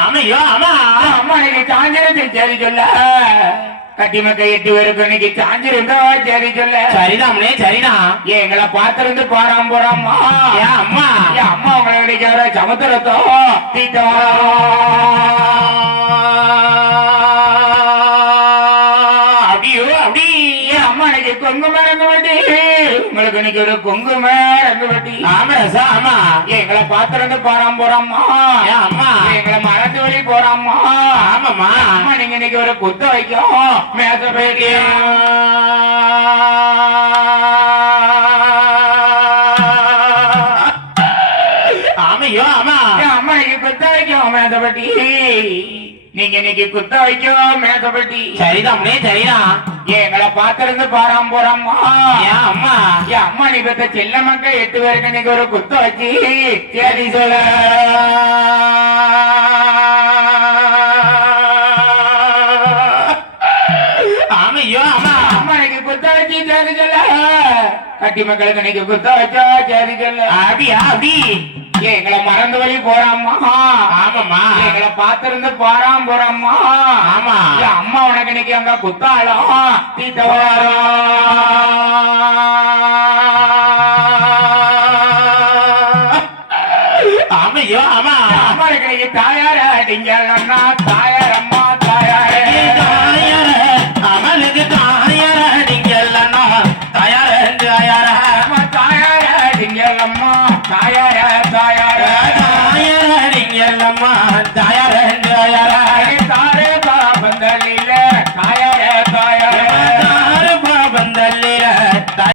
ஆமையோ ஆமா அம்மா இன்னைக்கு சாஞ்சிருந்து சரி சொல்ல. கட்டி மக்க எட்டு பேருக்கு இன்னைக்கு சாஞ்சிருந்தா சரி சொல்ல. சரிதாம்னே சரிதான் ஏன் எங்களை பார்த்திருந்து போறான் போறாம்மா ஏன் அம்மா. என் அம்மா உங்களை கிடைக்கிற சமுத்திரத்தோ. தீட்டோ. இன்னைக்கு குங்கும ரங்க வட்டி. உங்களுக்கு இன்னைக்கு ஒரு குங்கும ரங்க வட்டி. ஆமா ரசா ஆமா. எங்களை பார்த்திருந்து போறான் போறாம்மா. ஏன் எங்களை மறந்து வழி போறாம்மா. ஆமாம்மா. அம்மா நீங்க இன்னைக்கு ஒரு குத்த வைக்கும் மேச போயிட்டு இன்னைக்கு குத்த வைக்கும் மேசப்பட்டி நீங்க இன்னைக்கு குத்த வைக்கும் மேசப்பட்டி சரிதாம்னே சரிதான் எங்களை பார்த்திருந்து பாராம போறோம்மா? ஏன் அம்மா? என் அம்மா நீ பெத்த செல்ல மக்க எட்டு பேருக்கு இன்னைக்கு ஒரு குத்த வச்சு சரி சொல்ல. ஆமையோ ஆமா அம்மா இன்னைக்கு குத்த வச்சு சரி சொல்ல. கட்டி மக்களுக்கு இன்னைக்கு குத்த வச்சா சரி சொல்ல. அப்படியா அப்படி? எங்களை மறந்து வழி போறாம்மா. ஆமாம்மா. ஏன் எங்களை பார்த்திருந்து போறாம போறாம்மா. ஆமா. அம்மா உனக்கு இன்னைக்கு அங்க குத்தாளம் தீத்த ஆமையோ ஆமா அம்மா. இன்னைக்கு தாயார அடிங்கன்னா தாயார் அம்மா தாயார. தாயார அமலுக்கு தாயார நீங்கள்லன்னா தாயார தாயார. தாயார அடிங்கம்மா தாயார.